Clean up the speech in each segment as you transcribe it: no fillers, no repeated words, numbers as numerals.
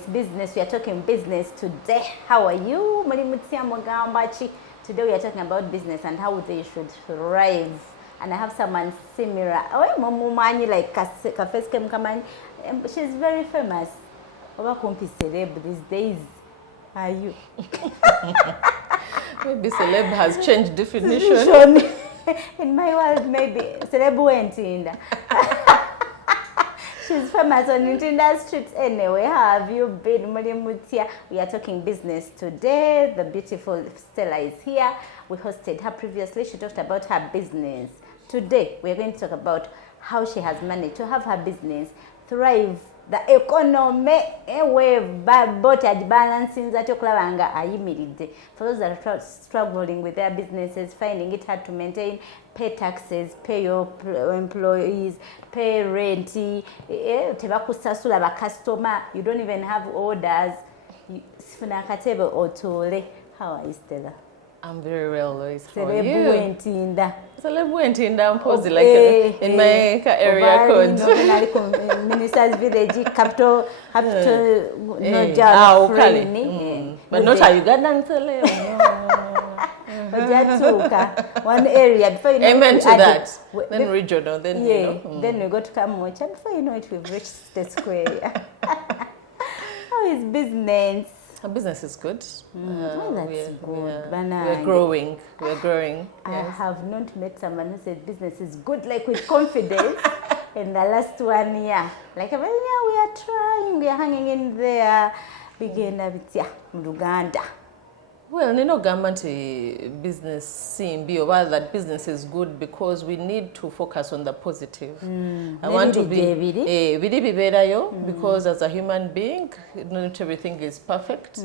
business. We are talking business today. How are you? Today we are talking about business and how they should thrive. And I have someone similar. Like she's very famous. Celeb these days. Are you? Maybe celeb has changed definition. In my world, maybe celeb went in. She's famous on Ntinda Street anyway. How have you been, Mutia? We are talking business today. The beautiful Stella is here. We hosted her previously. She talked about her business. Today, we are going to talk about how she has managed to have her business thrive. The economy wave both balancing that for those that are struggling with their businesses, finding it hard to maintain, pay taxes, pay your employees, pay rent, customer, you don't even have orders. How are you, Stella? I'm very well, Lois. How are you? Celebu Ntinda, like in my area code. Minister's village, capital, But not a Ugandan celeb. One area before you know. Amen to that. Then regional, then you know. Then we got to come watch, and before you know it, we've reached the square. How is business? Our business is good. That's good. We're growing. We're growing. I have not met someone who said business is good, like with confidence. In the last 1 year, like we are trying, we are hanging in there. Begin with Uganda. Well, government business simbi or rather that business is good because we need to focus on the positive. I want to be because as a human being, not everything is perfect.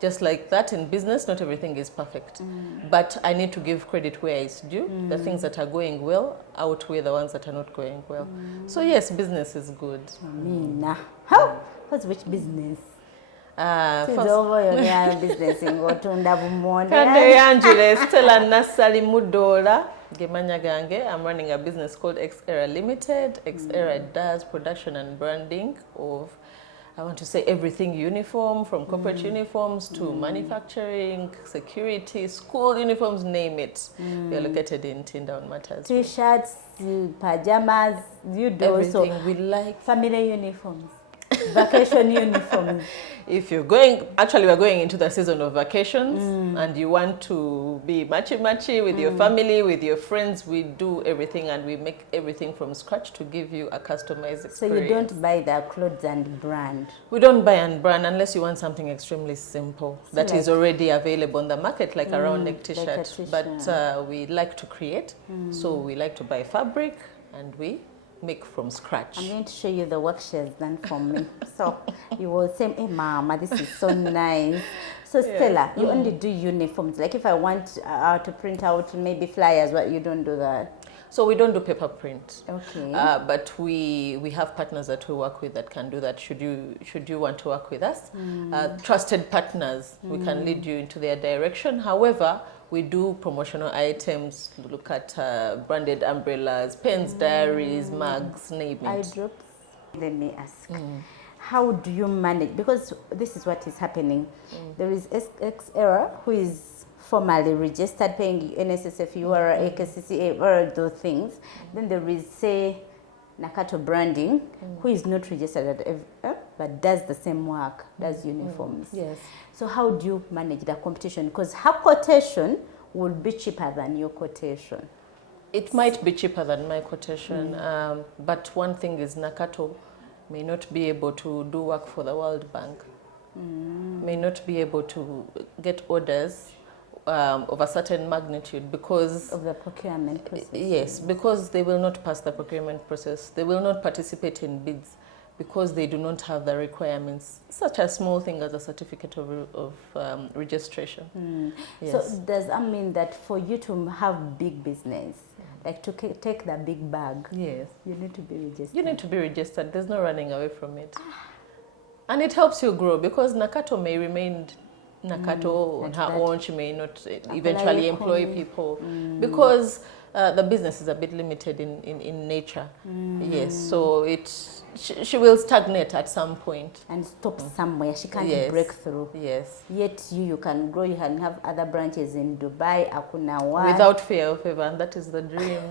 Just like that in business, not everything is perfect. But I need to give credit where it's due. The things that are going well outweigh the ones that are not going well. So yes, business is good. How? Which business? First, over your business in Gotunda Bumonde. Stella Nasali Mudola Gemanya Gange. I'm running a business called XERA Limited. XERA does production and branding of, I want to say, everything uniform, from corporate uniforms to manufacturing, security, school uniforms, name it. We are located in Tinda on Matters. T-shirts, pajamas, you do everything also. We like. Family uniforms. Vacation uniforms. If you're going, actually we're going into the season of vacations and you want to be matchy with your family, with your friends, we do everything and we make everything from scratch to give you a customized experience. So you don't buy the clothes and brand? We don't buy and brand unless you want something extremely simple that is already available on the market, like a round neck t-shirt. But we like to create, so we like to buy fabric and we make from scratch. I'm going to show you the work she has done for me. So you will say, hey mama, this is so nice. So Stella, you only do uniforms. Like if I want to print out maybe flyers, what, you don't do that? So we don't do paper print. Okay. But we have partners that we work with that can do that. Should you want to work with us? Trusted partners, we can lead you into their direction. However, we do promotional items, look at branded umbrellas, pens, diaries, mugs, name it. Eye drops. Let me ask, how do you manage? Because this is what is happening. There is XERA, who is formally registered, paying NSSF, URA, AKCCA, all those things. Then there is, say, Nakato Branding, who is not registered but does the same work, does uniforms. Yes. So how do you manage the competition? Because her quotation will be cheaper than your quotation. It might be cheaper than my quotation, but one thing is Nakato may not be able to do work for the World Bank, may not be able to get orders of a certain magnitude because of the procurement process. Yes, because they will not pass the procurement process. They will not participate in bids because they do not have the requirements. Such a small thing as a certificate of registration. Yes. So does that mean that for you to have big business, like to take the big bag, yes, you need to be registered? You need to be registered. There's no running away from it. And it helps you grow because Nakato may remain Nakato on her own, she may not eventually employ people because the business is a bit limited in nature. Yes, so she will stagnate at some point. And stop somewhere. She can't break through. Yes. Yet you can grow, you can have other branches in Dubai, Akunawa. Without fear of ever, and that is the dream.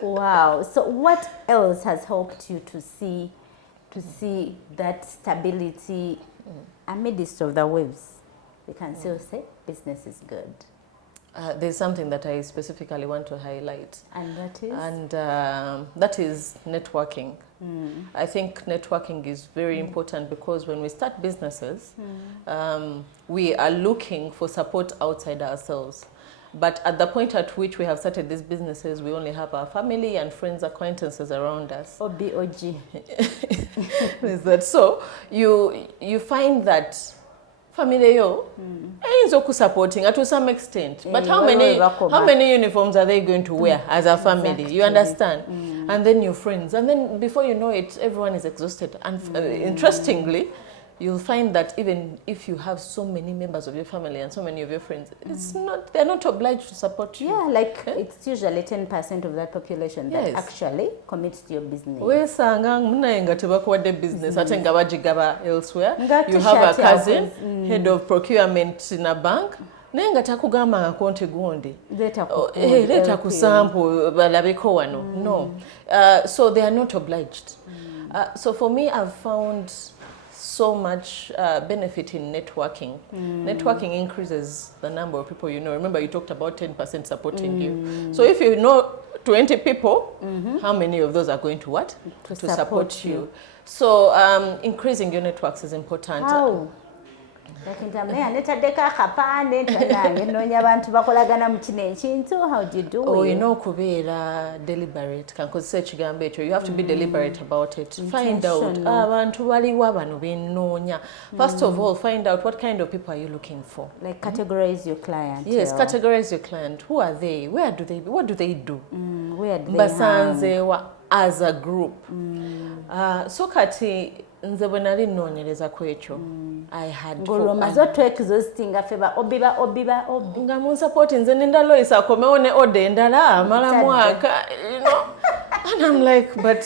Wow. So what else has helped you to see that stability amidst of the waves? We can still say business is good. There's something that I specifically want to highlight. And that is? And that is networking. I think networking is very important because when we start businesses, we are looking for support outside ourselves. But at the point at which we have started these businesses, we only have our family and friends, acquaintances around us. OBOG. Is that so? You find that family is also supporting to some extent, but how many uniforms are they going to wear as a family? Exactly. You understand? And then your friends, and then before you know it, everyone is exhausted. And interestingly, you'll find that even if you have so many members of your family and so many of your friends, they're not obliged to support you. Yeah, like it's usually 10% of that population that actually commits to your business. Business elsewhere. You have a cousin, head of procurement in a bank. Leta kusample balabeko wano. No. So they are not obliged. So for me, I've found so much benefit in networking. Networking increases the number of people you know. Remember, you talked about 10% supporting you. So if you know 20 people, how many of those are going to what? To support you. So increasing your networks is important. How? How do you do it? Oh, you know, kubera deliberate. You have to be deliberate about it. Find out. First of all, find out what kind of people are you looking for. Like categorize your client. Yes, categorize your client. Who are they? What do they do? Where do they hang? As a group. So kati nze bwe nali nnoonyereza ku ekyo I had nga munsapoti nze nenda Lois akomewo ne order endala amala mwaka, you know. And I'm like, but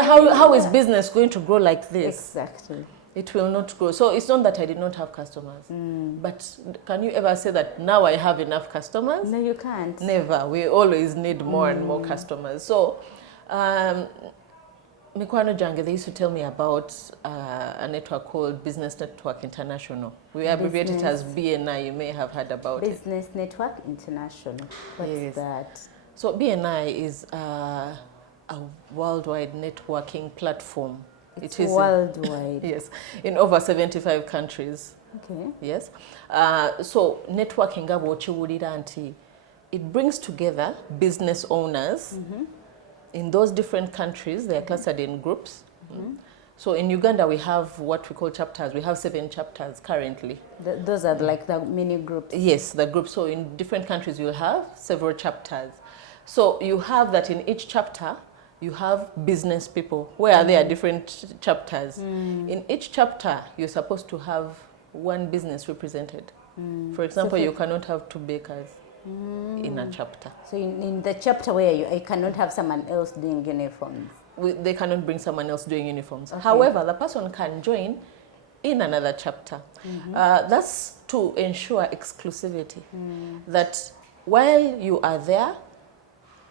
how is business going to grow like this? Exactly. It will not grow. So it's not that I did not have customers. But can you ever say that now I have enough customers? No, you can't. Never. We always need more and more customers. So Mikwano Jange, they used to tell me about a network called Business Network International. We abbreviate it as BNI. You may have heard about it. Business Network International. What's that? So BNI is a worldwide networking platform. It is worldwide. Yes, in over 75 countries. Okay. Yes. So networking it brings together business owners. In those different countries, they are clustered in groups. So in Uganda, we have what we call chapters. We have 7 chapters currently. Those are like the mini groups? Yes, the groups. So in different countries, you'll have several chapters. So you have that in each chapter, you have business people, where there are different chapters. In each chapter, you're supposed to have one business represented. For example, you cannot have 2 bakers. In a chapter. So in the chapter where you cannot have someone else doing uniforms? They cannot bring someone else doing uniforms. Okay. However, the person can join in another chapter. That's to ensure exclusivity. That while you are there,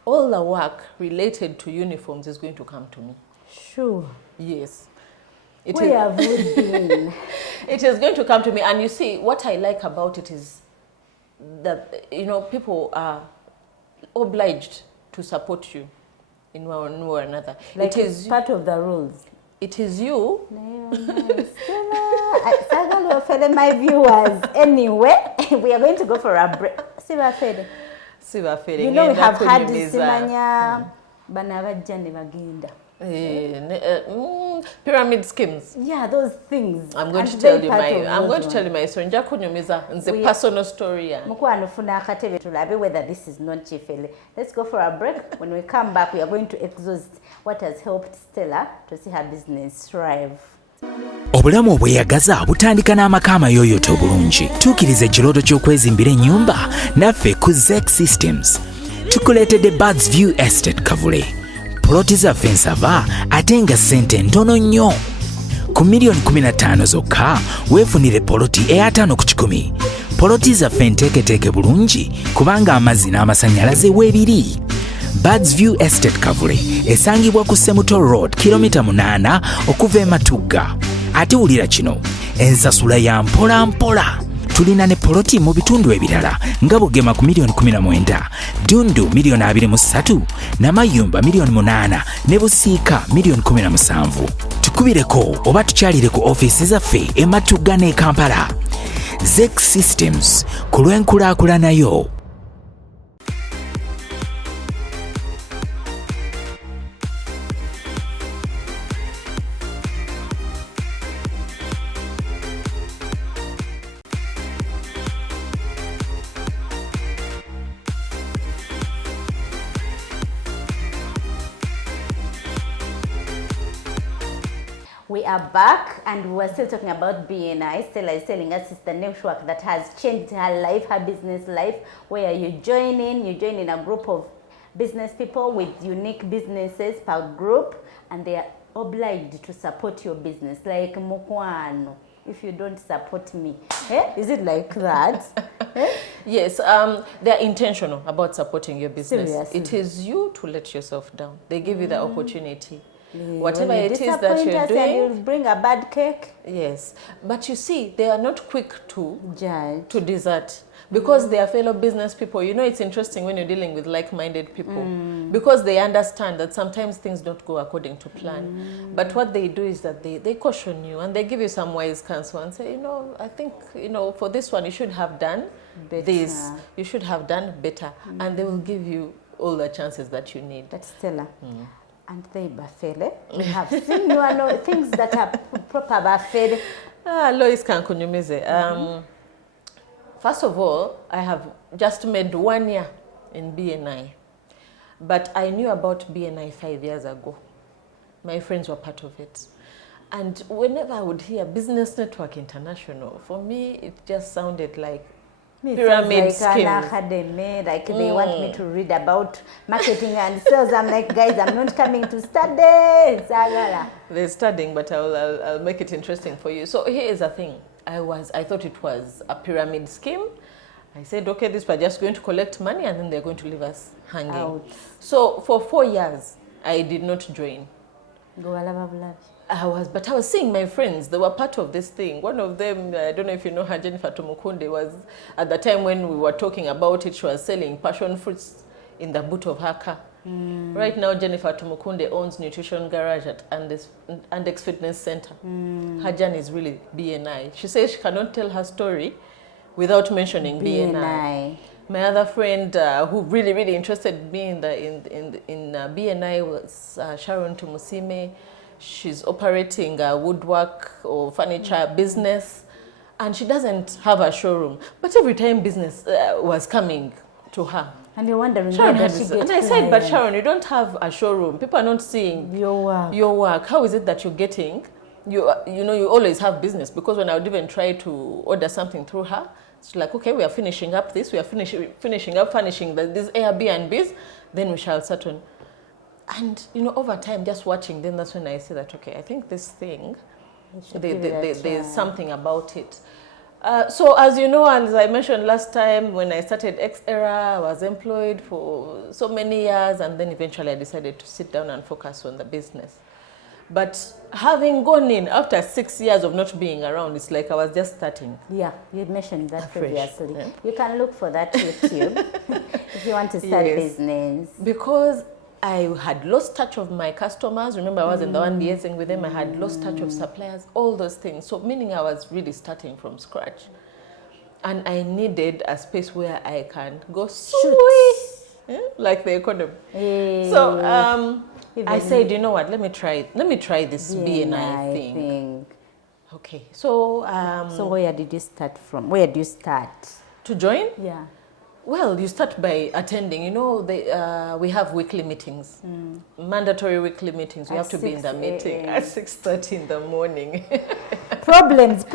all the work related to uniforms is going to come to me. Sure. Yes. Where have we been? It is going to come to me. And you see, what I like about it is that, you know, people are obliged to support you in one way or another. Like it is part of the rules. It is you. My viewers, anyway, we are going to go for a break. You know, we have had this pyramid schemes. Yeah, those things. I'm going to tell you my story. Nze personal story. Whether this is not chifele. Let's go for a break. When we come back, we are going to exhaust what has helped Stella to see her business thrive. Obulamu obweyagaza butandika n'amaka amayooyoote obulungi. Tuukiriza ekirooto ky'okwezimbira ennyumba naffe ku XERA Systems. Tukuleetedde Birds View Estate Kavule. Poloti zaffe nsava ate nga ssente ntono nnyo. Ku miliyoni 15 zokka weefunire poloti eya 5 ku 10. Poloti zaffe nteeketeeke bulungi kubanga amazzi n'amasannyalaze weebiri. Birds View Estate Kavule esangibwa ku Semuto Road kilomita 8 okuva e Matugga. Ate wulira kino, ensasula ya mpola mpola. Tulina ne poloti mu bitundu ebirala nga Bugema ku miliyoni 19, Dundu miliyoni 23, Namayumba miliyoni 8 ne Busiika miliyoni 17. Tukubireko oba tukyalire ku ofiisi zaffe e Matugga ne Kampala. XERA Systems ku lw'enkulaakulanayo. We are back and we're still talking about BNI. Stella is telling us it's the network that has changed her life, her business life, where you join in a group of business people with unique businesses per group, and they are obliged to support your business. Like Mukwano, if you don't support me. Is it like that? Yes, they're intentional about supporting your business. Seriously? It is you to let yourself down. They give you the opportunity. Whatever When you it is that disappoint you're us and doing. you bring a bad cake. Yes, but you see, they are not quick to Judge. desert because they are fellow business people. You know, it's interesting when you're dealing with like-minded people because they understand that sometimes things don't go according to plan. But what they do is that they caution you and they give you some wise counsel and say, you know, I think, you know, for this one, you should have done this. You should have done better. And they will give you all the chances that you need. But Stella, and they bafele. We have seen things that are proper bafele. Lois Kankunyumize. First of all, I have just made 1 year in BNI. But I knew about BNI 5 years ago. My friends were part of it. And whenever I would hear Business Network International, for me, it just sounded like pyramid like scheme. an academy, like they want me to read about marketing and sales. I'm like, guys, I'm not coming to study. They're studying, but I'll make it interesting for you. So here is the thing. I thought it was a pyramid scheme. I said, okay, this we're just going to collect money and then they're going to leave us hanging. Out. So for 4 years, I did not join. I was seeing my friends, they were part of this thing. One of them, I don't know if you know her, Jennifer Tumukunde, was at the time when we were talking about it, she was selling passion fruits in the boot of her car. Right now, Jennifer Tumukunde owns Nutrition Garage at Andex Fitness Center. Her journey is really BNI. She says she cannot tell her story without mentioning BNI. My other friend who really interested me in BNI was Sharon Tumusime. She's operating a woodwork or furniture business, and she doesn't have a showroom. But every time business was coming to her, and you're wondering, Sharon had this, and I said, but Sharon, you don't have a showroom. People are not seeing your work. How is it that you're getting? You always have business, because when I would even try to order something through her, it's like, okay, we are finishing up this, we are finishing up furnishing these Airbnbs, then we shall start on. And, over time, just watching, then that's when I see that, okay, I think this thing, there's something about it. So as you know, and as I mentioned last time, when I started XERA, I was employed for so many years, and then eventually I decided to sit down and focus on the business. But having gone in after 6 years of not being around, it's like I was just starting. Yeah, you mentioned that previously. Yeah? You can look for that YouTube if you want to start business. Because I had lost touch of my customers. Remember, I wasn't the one liaising with them. I had lost touch of suppliers, all those things. So meaning I was really starting from scratch. And I needed a space where I can go like the economy. So I said, you know what, let me try this BNI thing. Okay, so... so where did you start from? Where do you start? To join? Yeah. Well, you start by attending. You know, we have weekly meetings, mandatory weekly meetings. You have to be in the meeting at 6:30 in the morning. Problems.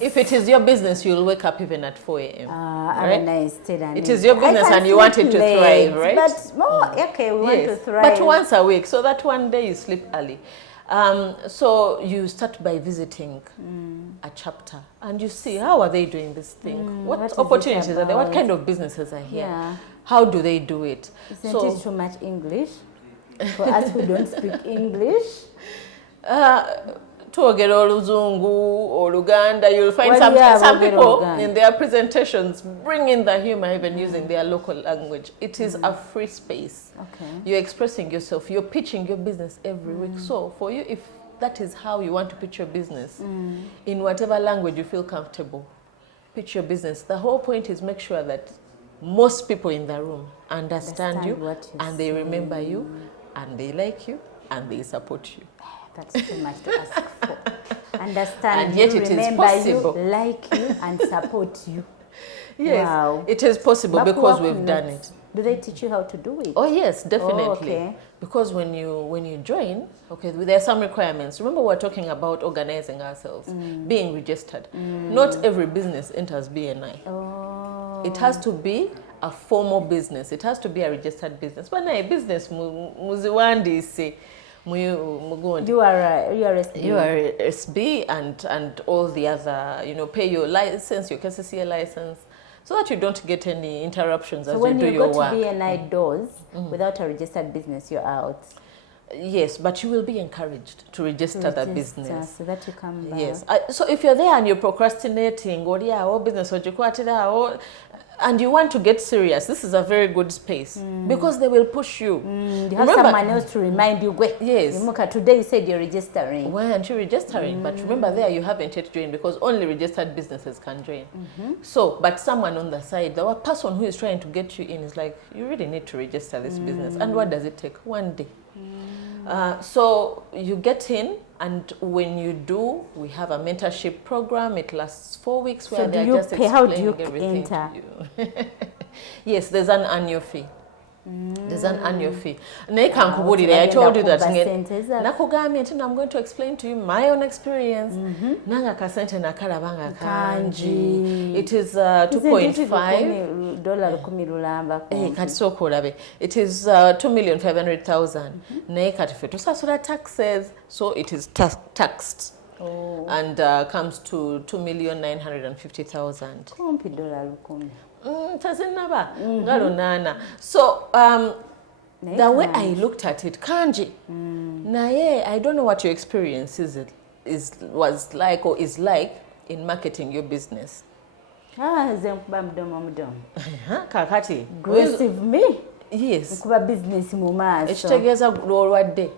If it is your business, you'll wake up even at 4 a.m. Right? Nice. It is your business and you want it to thrive, right? But okay, we want to thrive. But once a week, so that one day you sleep early. So you start by visiting a chapter and you see how are they doing this thing? What opportunities are there? What kind of businesses are here? Yeah. How do they do it? Isn't it too much English for us who don't speak English? Tuogera oluzungu oluganda, you'll find some people in their presentations bring in the humor even using their local language. It is a free space. Okay. You're expressing yourself, you're pitching your business every week. So for you, if that is how you want to pitch your business, in whatever language you feel comfortable, pitch your business. The whole point is make sure that most people in the room understand you and they remember you and they like you and they support you. That's too much to ask for. Understand and yet you, it remember is possible. you, like you, and support you. Yes, wow. It is possible because we've done it. Do they teach you how to do it? Oh yes, definitely. Oh, okay. Because when you join, okay, there are some requirements. Remember, we're talking about organizing ourselves, being registered. Not every business enters BNI. Oh. It has to be a formal business. It has to be a registered business. But a business, muziwandi say. You are SB and all the other, pay your license, your KCCA license, so that you don't get any interruptions as you do your work. So when you go to BNI doors without a registered business, you're out. Yes, but you will be encouraged to register the business. So that you come back. Yes. So if you're there and you're procrastinating, or business, and you want to get serious, this is a very good space because they will push you. You have someone else to remind you. Yes. Today you said you're registering. Why aren't you registering? But remember there you haven't yet joined because only registered businesses can join. So, but someone on the side, the person who is trying to get you in is like, you really need to register this business. And what does it take? One day. So you get in, and when you do, we have a mentorship program. It lasts 4 weeks where they're just explaining everything to you. Yes, there's an annual fee. There's an annual fee. I told you that I'm going to explain to you my own experience. It is 2.5. It is 2,500,000. Taxes, so it is taxed. And comes to 2,950,000. So the way I looked at it, Kanji, I don't know what your experience was like or is like in marketing your business. Aggressive me? Yes. Business mumaso. Ekitegeeza olwadde.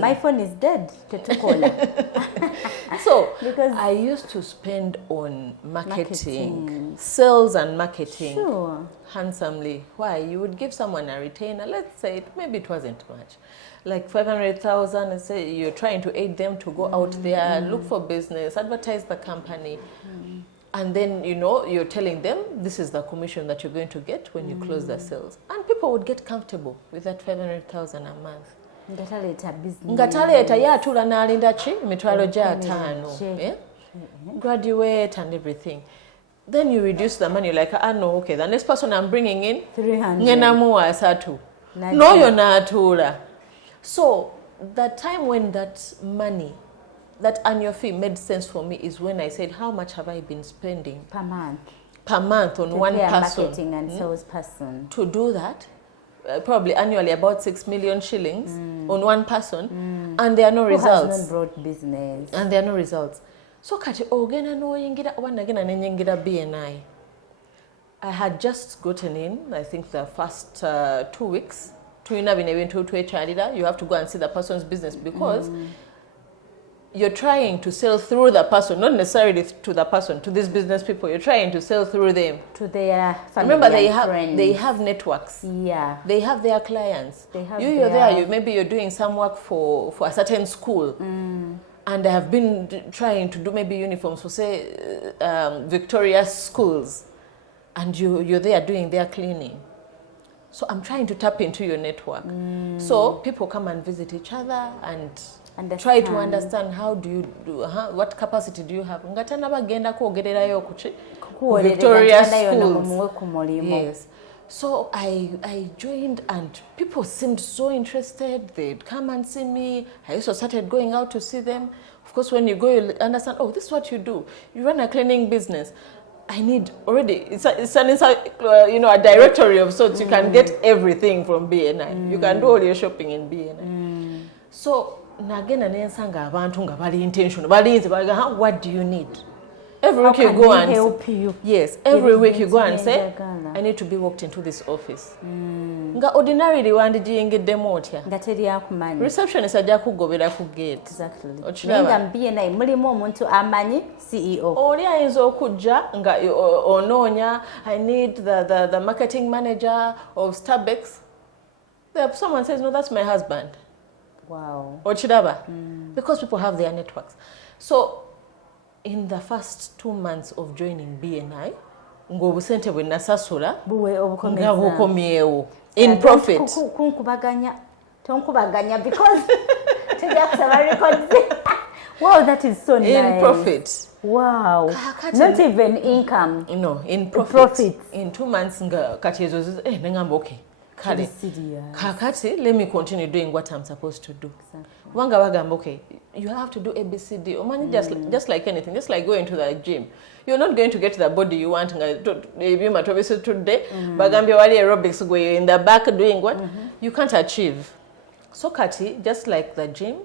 My phone is dead. So because I used to spend on marketing, sales and marketing handsomely. Why? You would give someone a retainer, let's say maybe it wasn't much, like 500,000, and say you're trying to aid them to go out there, look for business, advertise the company. And then, you're telling them this is the commission that you're going to get when you close the sales. And people would get comfortable with that 500,000 a month. Ngataleta yatula nalinda chi mitwalo ja 5. Graduate and everything. Then you reduce the money like, no, okay, the next person I'm bringing in 300. No, you're not. So the time when that money, that annual fee made sense for me is when I said, how much have I been spending per month on one person, marketing and sales person, to do that? Probably annually about 6 million shillings on one person, and there are no results. Has not brought business, and there are no results. So kati ogena no yingira wanagena nenyingira BNI. I had just gotten in, I think the first 2 weeks. You have to go and see the person's business because you're trying to sell through the person, not necessarily to the person, to these business people. You're trying to sell through them. To their family. Remember, friends. They have networks. Yeah. They have their clients. You're there, maybe you're doing some work for a certain school. And I have been trying to do maybe uniforms for, say, Victoria's schools. and you're there doing their cleaning. So I'm trying to tap into your network. So people come and visit each other and try to understand how do you do, what capacity do you have. Ngatana bagenda kwogererayo ku Victoria schools. Yes. So I joined and people seemed so interested. They'd come and see me. I also started going out to see them. Of course, when you go, you understand, oh, this is what you do. You run a cleaning business. I need already, it's a directory of sorts. You can get everything from BNI. You can do all your shopping in BNI. So, nagena nensanga abantu nga bali intentional. What do you need? Every week you go and help you. Yes, every week you go and say, I need to be walked into this office. Nga ordinarily wandijingidde motya. Nga teri akumanyi. Receptionist ajja kugobera ku gate. Exactly. Nga BNI mulimu omuntu amanyi CEO. Oli ayinza okujja nga onoonya, I need the marketing manager of Starbucks. Someone says, no, that's my husband. Wow. Ochiraba. Because people have their networks. So in the first 2 months of joining BNI, ng'obusente bwe nasasula nga bukomyewo in profit. Tonkubaganya because tujja kusaba records. Wow, that is so nice. In profit. Wow. Not even income. No, in profit. In 2 months nga kati ezo nengamba okay. Kale. Kakati, let me continue doing what I'm supposed to do. Exactly. Wanga bagamba okay, you have to do ABCD. Omani just like anything, just like going to the gym. You're not going to get the body you want today. Bagambia wali aerobics go in the back doing what? You can't achieve. So Kati, just like the gym,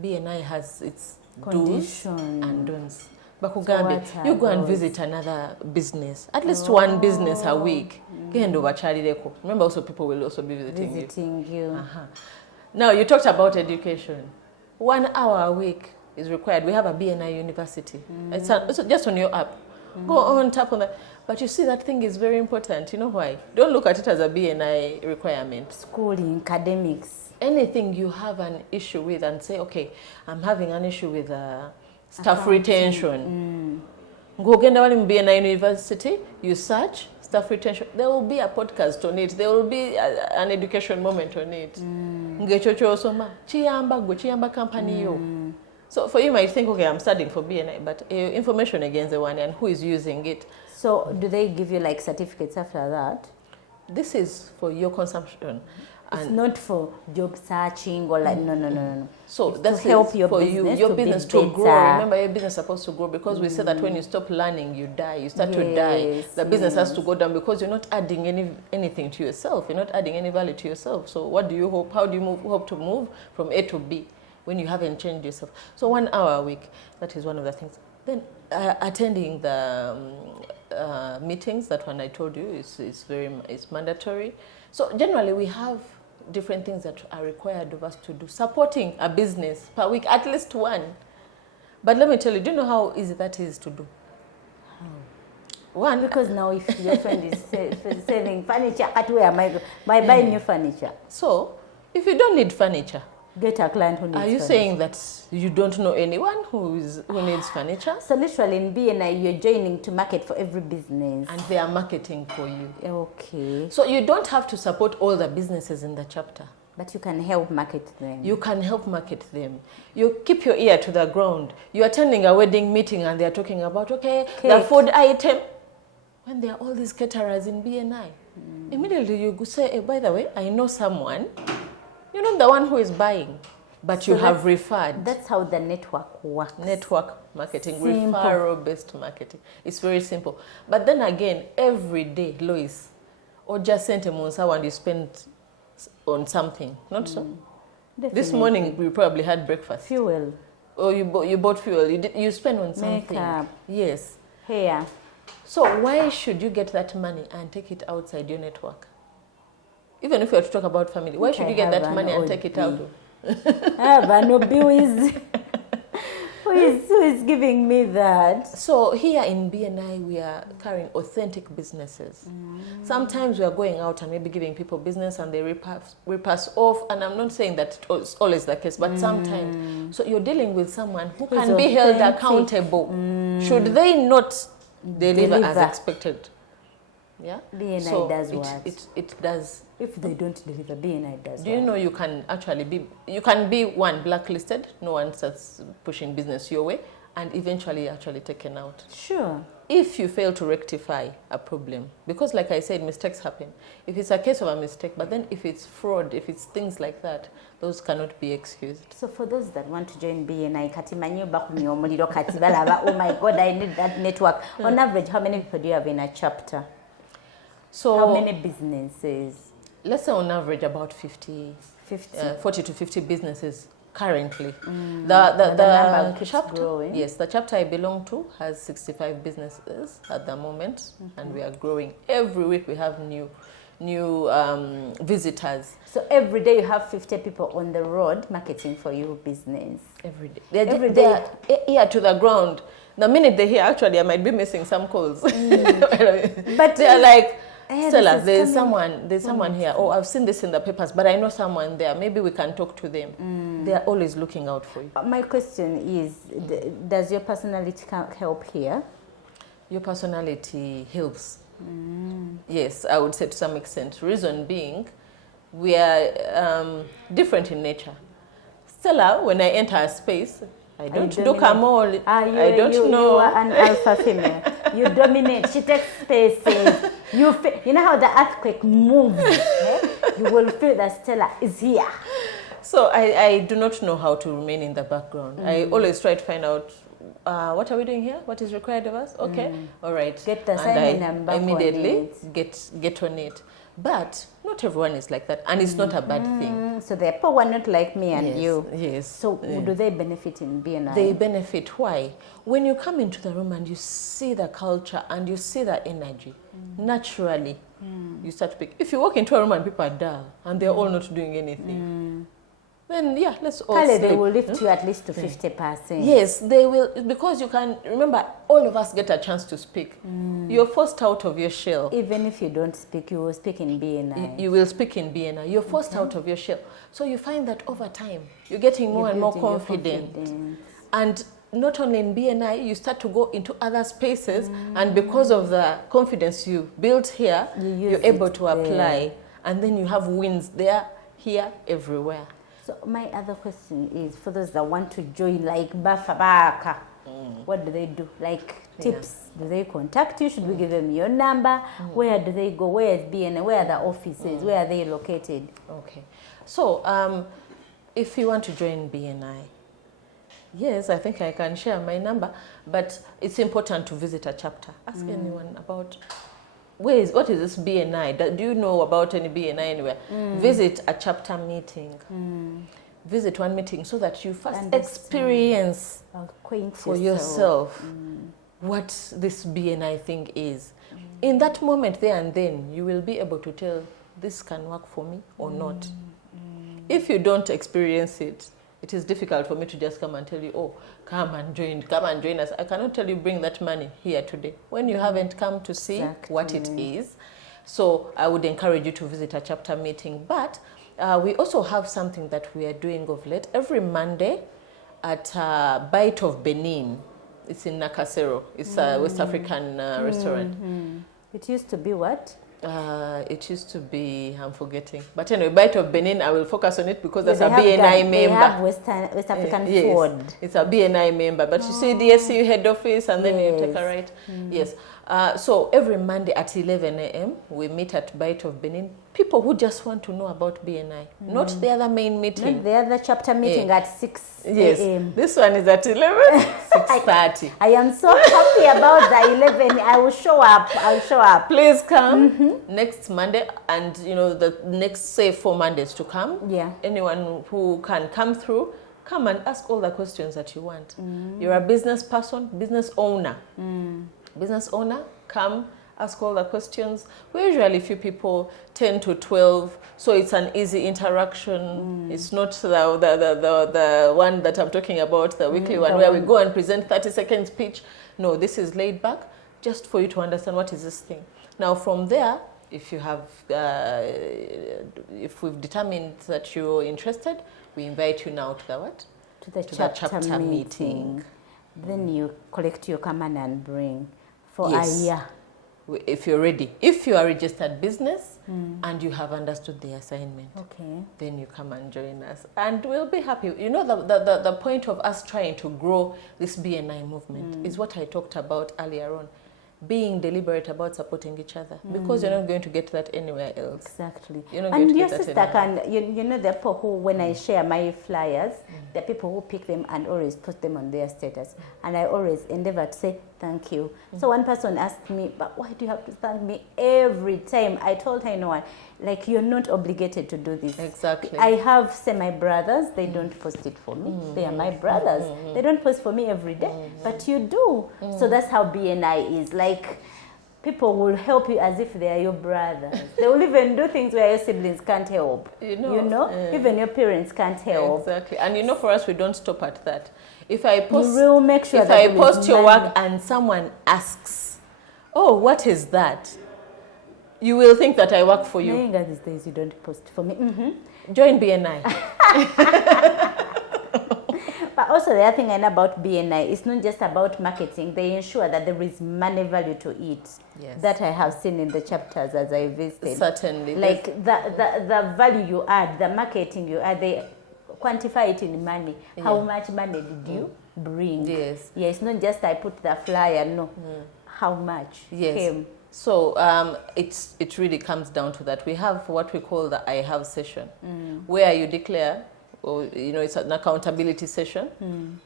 BNI has its do's and don'ts. Bakugambe, you go and visit another business, at least one business a week. Remember also people will also be visiting you. Now you talked about education. 1 hour a week is required. We have a BNI university. It's just on your app. Go on, tap on that. But you see, that thing is very important. You know why? Don't look at it as a BNI requirement. Schooling, academics. Anything you have an issue with and say, okay, I'm having an issue with staff retention. Go get wali BNI university, you search staff retention. There will be a podcast on it. There will be an education moment on it. Ngechocho osoma chiyamba company yo. So for you might think, okay, I'm studying for BNI, but information against the one and who is using it. So do they give you like certificates after that? This is for your consumption. It's not for job searching or like no. So it's that's to help your for business your business to grow. Remember, your business is supposed to grow because we said that when you stop learning, you die. You start to die. The business has to go down because you're not adding anything to yourself. You're not adding any value to yourself. So what do you hope? How do you hope to move from A to B when you haven't changed yourself? So 1 hour a week, that is one of the things. Then attending the meetings, that one I told you is mandatory. So generally we have different things that are required of us to do. Supporting a business per week, at least one. But let me tell you, do you know how easy that is to do? One, because now if your friend is selling furniture, at where am I buy new furniture? So, if you don't need furniture, get a client who needs furniture. Are you saying that you don't know anyone who needs furniture? So literally in BNI, you're joining to market for every business. And they are marketing for you. Okay. So you don't have to support all the businesses in the chapter. But you can help market them. You can help market them. You keep your ear to the ground. You're attending a wedding meeting and they're talking about, okay, the food item. When there are all these caterers in BNI, immediately you say, hey, by the way, I know someone. You're not the one who is buying, but so you have referred. That's how the network works. Network marketing, referral-based marketing. It's very simple. But then again, every day, Lois, or just sent a monsa and you spend on something, not so? Definitely. This morning, we probably had breakfast. Fuel. Or you bought fuel. You spend on something. Makeup. Yes. Hair. So why should you get that money and take it outside your network? Even if you are to talk about family, why should you get that money and take it out? I have an OB who is giving me that. So here in BNI, we are carrying authentic businesses. Sometimes we are going out and maybe giving people business and they rip us off. And I'm not saying that it's always the case, but sometimes. So you're dealing with someone who can be held accountable. Should they not deliver as expected? Yeah. BNI so does what? It does. If they don't deliver, BNI does Do you know you can actually be one blacklisted, no one starts pushing business your way, and eventually actually taken out. Sure. If you fail to rectify a problem, because like I said, mistakes happen. If it's a case of a mistake, but then if it's fraud, if it's things like that, those cannot be excused. So for those that want to join BNI, kati manyi bakumya omuliro kati balaba, oh my God, I need that network. On average, how many people do you have in a chapter? So how many businesses? Let's say on average about 40 to 50 businesses currently. The number keeps chapter, growing. yes, the chapter I belong to has 65 businesses at the moment, and we are growing. Every week we have new visitors. So every day you have 50 people on the road marketing for your business. Every day. They're ear to the ground. The minute they hear, actually, I might be missing some calls. But they're like, Stella, there's someone here. Oh, I've seen this in the papers, but I know someone there. Maybe we can talk to them. They're always looking out for you. My question is, does your personality help here? Your personality helps. Yes, I would say to some extent. Reason being, we are different in nature. Stella, when I enter a space, I don't look at all. I don't know. You are an alpha female. You dominate. She takes spaces. You know how the earthquake moves. You will feel that Stella is here. So I do not know how to remain in the background. I always try to find out what are we doing here? What is required of us? Okay, all right. Get the assignment number. Immediately get on it. But not everyone is like that, and it's not a bad thing. So they're poor, not like me and you. Yes. So do they benefit in BNI? They benefit. Why? When you come into the room and you see the culture and you see the energy, naturally you start to pick. If you walk into a room and people are dull and they're all not doing anything, then yeah, let's all sleep. They will lift you at least to 50%. Yes, they will, because you can, remember, all of us get a chance to speak. You're forced out of your shell. Even if you don't speak, you will speak in BNI. You will speak in BNI. You're forced out of your shell. So you find that over time, you're getting more and more confident. And not only in BNI, you start to go into other spaces, and because of the confidence you built here, you're able to apply. And then you have wins there, here, everywhere. So my other question is, for those that want to join, like Bafabaka, what do they do? Like tips, do they contact you? Should we give them your number? Where do they go? Where is BNI? Where are the offices? Where are they located? Okay. So if you want to join BNI, yes, I think I can share my number, but it's important to visit a chapter. Ask anyone about what is this BNI? Do you know about any BNI anywhere? Visit a chapter meeting. Visit one meeting so that you first experience for yourself what this BNI thing is. In that moment there and then, you will be able to tell this can work for me or not. If you don't experience it, it is difficult for me to just come and tell you, oh, come and join us. I cannot tell you bring that money here today when you haven't come to see what it is. So I would encourage you to visit a chapter meeting. But we also have something that we are doing of late. Every Monday at Bite of Benin. It's in Nakasero. It's a West African restaurant. It used to be what? It used to be, I'm forgetting. But anyway, Bite of Benin, I will focus on it because that's a BNI member. They have West African food. It's a BNI member. But you see the SCU head office and then you take a right. Yes. So every Monday at 11 a.m. we meet at Bite of Benin. People who just want to know about BNI, not the other main meeting. Not the other chapter meeting at 6 a.m. Yes. This one is at 11, 6:30. I am so happy about the 11. I will show up. I'll show up. Please come next Monday, and the next, say, 4 Mondays to come. Yeah. Anyone who can come through, come and ask all the questions that you want. You're a business person, business owner. Business owner, come, ask all the questions. We usually few people, 10 to 12, so it's an easy interaction. It's not the one that I'm talking about, the weekly one, where we go and present 30-second speech. No, this is laid back, just for you to understand what is this thing. Now from there, if you have, if we've determined that you're interested, we invite you now to the what? To the chapter meeting. Then you collect your command and bring for a year. if you're ready. If you are a registered business and you have understood the assignment, then you come and join us. And we'll be happy. You know, the point of us trying to grow this BNI movement is what I talked about earlier on. Being deliberate about supporting each other, because you're not going to get that anywhere else. Exactly. You're not And going to your get that sister anywhere. can, you know, the people who, when I share my flyers, the people who pick them and always put them on their status. And I always endeavor to say, thank you. So one person asked me, but why do you have to thank me every time? I told her, no one, like, you're not obligated to do this. Exactly. I have semi-brothers, they don't post it for me. They are my brothers. They don't post for me every day, but you do. So that's how BNI is. Like, people will help you as if they are your brothers. They will even do things where your siblings can't help. You know? Even your parents can't help. Exactly. And you know, for us, we don't stop at that. If I post, you will make sure if that I post your work and someone asks, oh, what is that? You will think that I work for you. Knowing these days you don't post for me. Join BNI. But also the other thing I know about BNI, it's not just about marketing. They ensure that there is money value to it. Yes. That I have seen in the chapters as I visited. Certainly. Like the value you add, the marketing you add, they quantify it in money. How much money did you bring? Yes. Yeah, it's not just I put the flyer, no. How much came? So it really comes down to that. We have what we call the I have session, where you declare, or you know, it's an accountability session.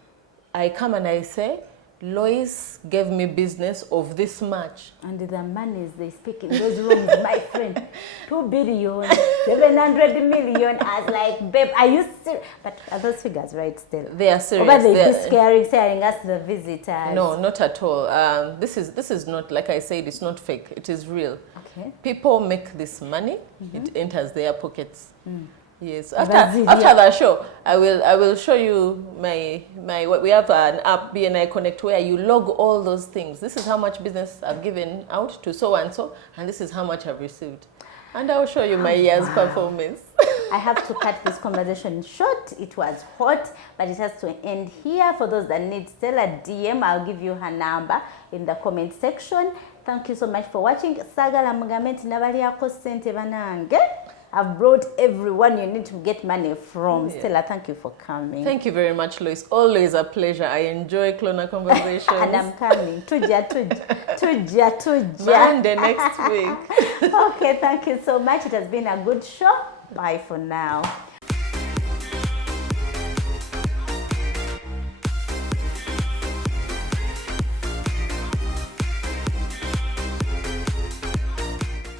I come and I say, Lois gave me business of this much. And the monies they speak in those rooms, my friend, 2 billion, 700 million. I was like, babe, are you serious? But are those figures right still? They are serious. But they be scaring us, the visitors. No, not at all. This is not, like I said, it's not fake. It is real. Okay. People make this money. It enters their pockets. Yes. After the show, I will show you my we have an app, BNI Connect, where you log all those things. This is how much business I've given out to so and so, and this is how much I've received. And I will show you my year's performance. I have to cut this conversation short. It was hot, but it has to end here. For those that need Stella DM, I'll give you her number in the comment section. Thank you so much for watching. Sagala mugamenti nabaliako sente banange. I've brought everyone you need to get money from. Stella, thank you for coming. Thank you very much, Lois. Always a pleasure. I enjoy Clona Conversations. And I'm coming. Tuja. Monday next week. Okay, thank you so much. It has been a good show. Bye for now.